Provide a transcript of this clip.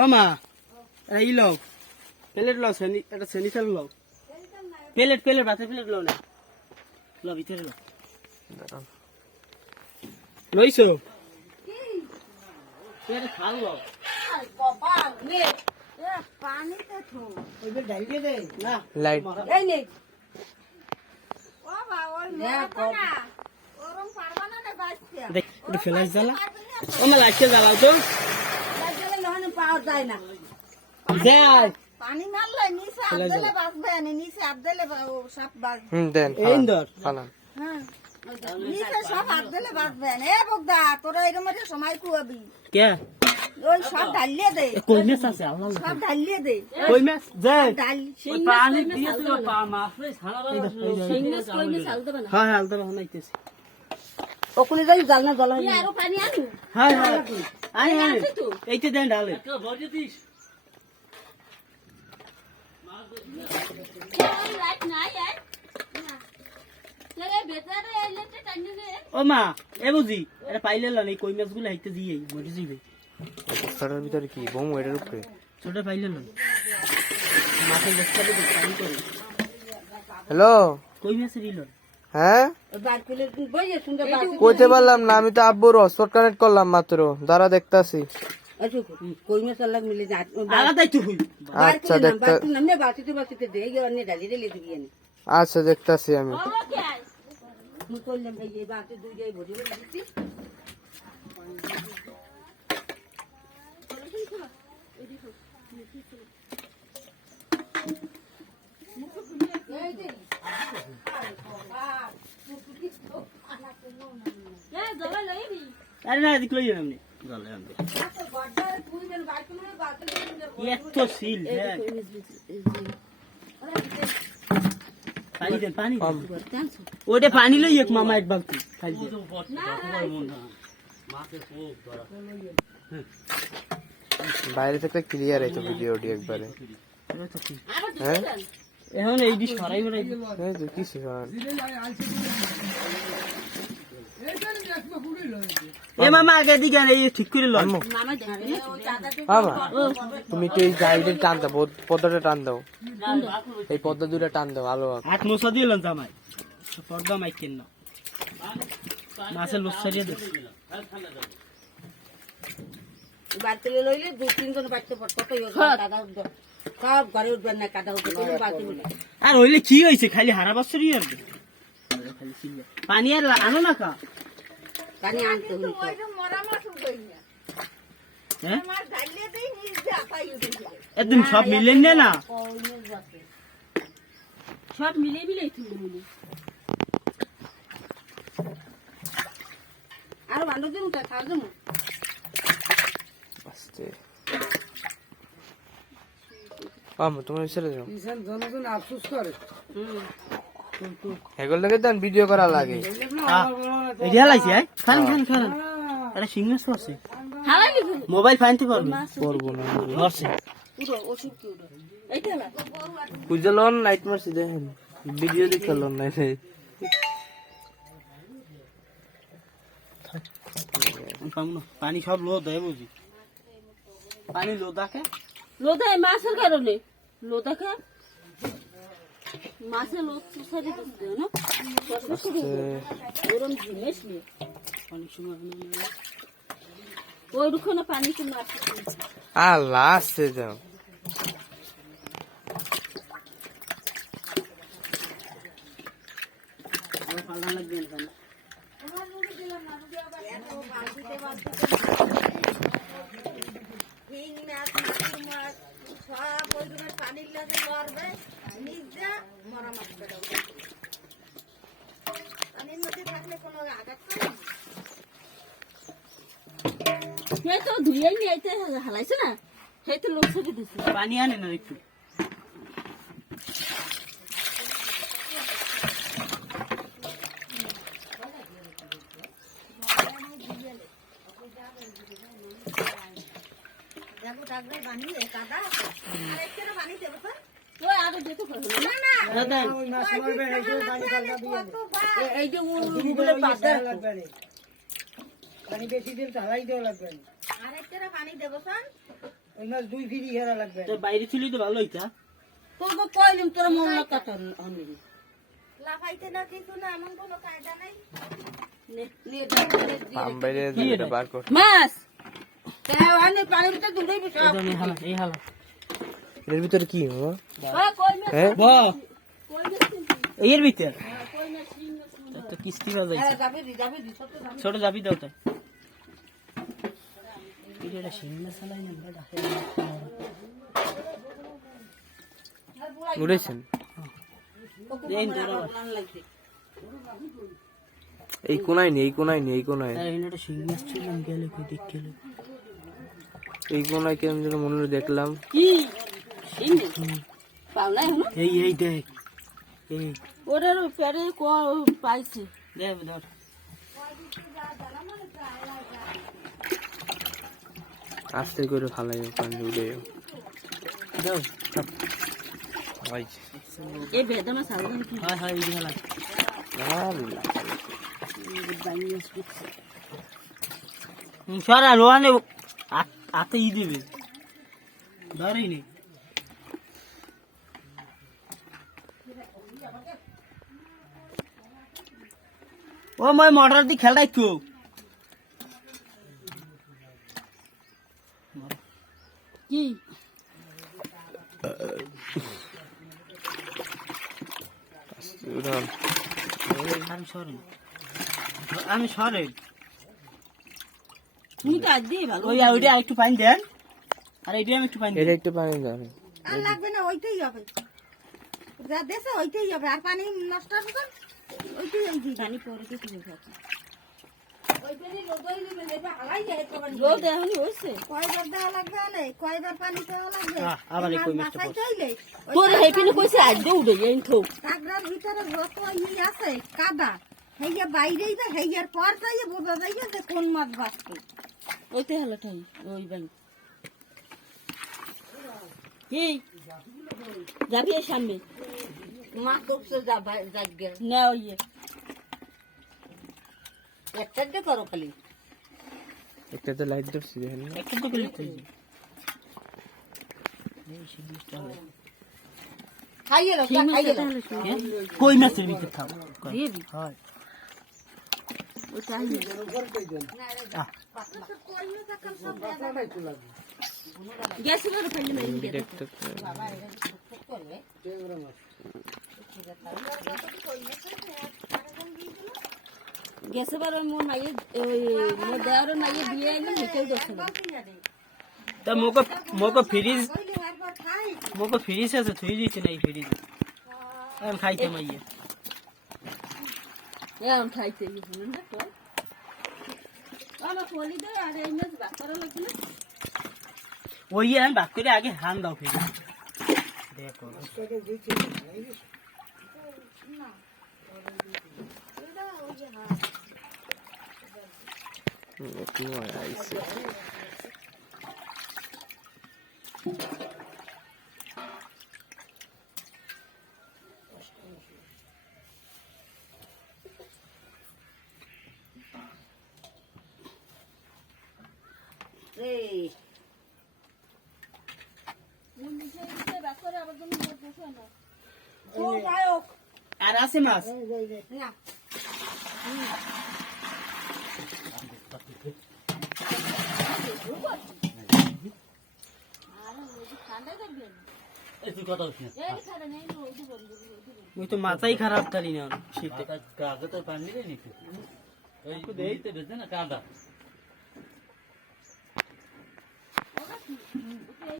ও মা এটা ই লও। প্লেট লও একটা শ্রেণি চাল লও। প্লেট প্লেট ভাতের প্লেট লও না। ল ভিতরে লও। লইছো? এটা খাল লও। পানিতে থো ওইবে ডাল দিয়ে দে। না লাইট এই নে। ও বা ওই মেয়েটা না। ওরম পারবা না না বাচ্চা দেখ এটা ফেলাস জ্বালা। ও মা লাইটটা জ্বালাও তো। লহনে যায় না। যাই পানি মারলে নিচে হাত দিলে বাঁচবে না নিচে হাত দিলে সব বাঁচবে। হুম দেন এই হ্যাঁ নিচে সব হাত দিলে বাঁচবে না। এ বগদা তোরা এরম একটা সময় কুয়াবি। কে? ওই সব ঢালিয়ে দে। কই মাছ আছে? আল্লাহ সব ঢালিয়ে দে। কই মাছ? যাই ডাল পানি দিয়ে তুই পা মাছ। হ্যাঁ হ্যাঁ আলদা রহন আইতেছি ওখানে যাই জাল না জল হ্যাঁ হ্যাঁ আই হ্যাঁ এইতে দেন ও মা এ বুঝি এটা পাইলে লাল এই কই মাছগুলো হাইতে দিয়ে মরে যাইবে বস্তাটার ভিতরে কি? বোম এটার উপরে? ছোট পাইলে লাল মাছের বস্তাতে তো পানি করে। হ্যালো? কই মাছের ইল হ্যাঁ? কইতে পারলাম না আমি তো আব্বুর হটস্পট কানেক্ট করলাম মাত্র। দাঁড়া দেখতাছি। আচ্ছা আচ্ছা দেখতাছি আমি। মুই করলাম ভাই এই বাসে দুই যাই ভরি ভরি দিছি আরে না এদিক লই যাবেন জলে আনবে এত সিল হ্যাঁ পানি দেন পানি দেন। ওটা পানি লই এক মামা এক বালতি খালি দে। বাইরে থেকে ক্লিয়ার হইতো ভিডিওটি একবারে এটা তো ঠিক। হ্যাঁ এখন এই সরাই তো শোন এ মামা আগে দিকে এই ঠিক করে তুমি তো এই গাড়িটা টান দাও পদ- পদ্মাটা টান দাও। এই পদ্মা দুটা টান দাও আলো হাত মোছা দিয়ে লন জামাই। পর্দা মাইক কেন? মাছের লোক বাড়িতে লইলে দু তিনজন বাড়তে পড় কত কাদা উঠবে সব ঘরে উঠবেন না কাদা উঠবে আর হইলে কি হয়েছে? খালি হারা বছরই চিল্লা। পানি আর আনো না কা? পানি আনতে হ্যাঁ? একদম সব মিলেন না? না সব মিলে মিলে। আর বান্ধব দিন তা খাওয়া দেবো আস্তে আমু তুমি ছেড়ে যাও জনগণ আফসোস করে। এগুলো দেখে দেন ভিডিও করা লাগে। রিয়াল আইছে আই খান খান খান। এটা সিঙ্গাস আছে। মোবাইল ফাইনতে পারবি? করব না ধরছে কুজলন লাইট মারছি দেখেন। ভিডিও দেখতে লন নাই রে পাবো না। পানি সব লো দেয় বুঝি পানি লো দেখে লোদায় মাছের কারণে। লোদা খা মাছের লোদ চুষারি দিতে না? ওরম ঝিমেস নি। অনেক সময় ওই রুখানে পানি তো মাছ আল্লাহ আসছে যাও লাগবে না। পানির লড়বে নিজে মরামত করে পানির মধ্যে থাকলে কোনো আঘাত করে তো ধুয়ে নিয়ে হালাইছে না সেই তো লোক ছবি দিছে। পানি আনে না একটু। দেখো ডাকবে বানিয়ে কাদা আর একটা বানিয়ে দেবো তো। ওই আরও যেতে পারবে না দাদা এই যে উগুলে পাতা আর একটা পানি দেবো শোন। তো বাইরে ছিলি তো ভালো হইতা। তোকে কইলাম তোর মন না বার কর। মাছ! এর ভিতরে কি হ্যাঁ? এর ভিতর? কিস্তি হ্যাঁ। ছোট যাবি। দাও উড়েছেন। এই কোনায় নেই এই কোনায় নেই এই কোনায় আরে এটা শিংলা ছিল গেলে কই দেখ গেলে এই কোনায় কেমন যেন মনে হলো দেখলাম। কি? এই এই দেখ। এই। ওটার পেরে ক- পাইছে। দেখ ধর। আস্তে করে ফালাই পানি উঠে দাও হয় এই বেদা মাছ কি? হয় হয় এই সারা রোহানে হাতে ই দেবে ধরেই নেই ও মই মোটর দি খেলটাই তো কি? আমি সরে আমি সরে তুমি তো আজ দিয়ে ভালো ওই ওইটা একটু পানি দেন। আর এইটা আমি একটু পানি এটা একটু পানি আর লাগবে না ওইটাই হবে। যা দেশে ওইটাই হবে। আর পানি নষ্ট হবে ওইটাই ওই দিই পানি পরে খাচ্ছ যাই কাদা হেইয়া না হেইয়ার পর যাইয়ে বোঝা যাইয়ে যে কোন মাছ বাঁচবে ওইতে হলো ঠাই ওই ব্যাংক। কি যাবি এর সামনে? মা করছে যা বাই- যাক গে না ওই একটা দিয়ে করো খালি। একটা তো লাইট ধরছি দেখেন না? একটা তো তুই এই খাইয়ে লো খাইয়ে লো হ্যাঁ? কই মাছের ভিতর খাও? হয়। তাই আহ, গ্যাসে বার ওই মোর মাইয়ে ওই মোর দেওয়ার মাইয়ে দিয়ে আইলে হেঁটেও দেখছে না তা মোকে মোকে ফ্রিজ মোকে ফ্রিজ আছে, থুই দিছে না ফ্রিজ। আমি খাইতে মাইয়ে। এখন খাইতে শুনুন না তো আমার ফলি দে আর এই মাছ বাক করা লাগবে না ওই আমি ভাগ করে আগে হান দাও ফ্রিজ দেখো একটু আইছে এই বাক আর আছে মাছ। না। ওই তো মাথাই খারাপ তালি না। শীতে। তো পানি নাকি? ওই না কাঁদা? 嗯嗯我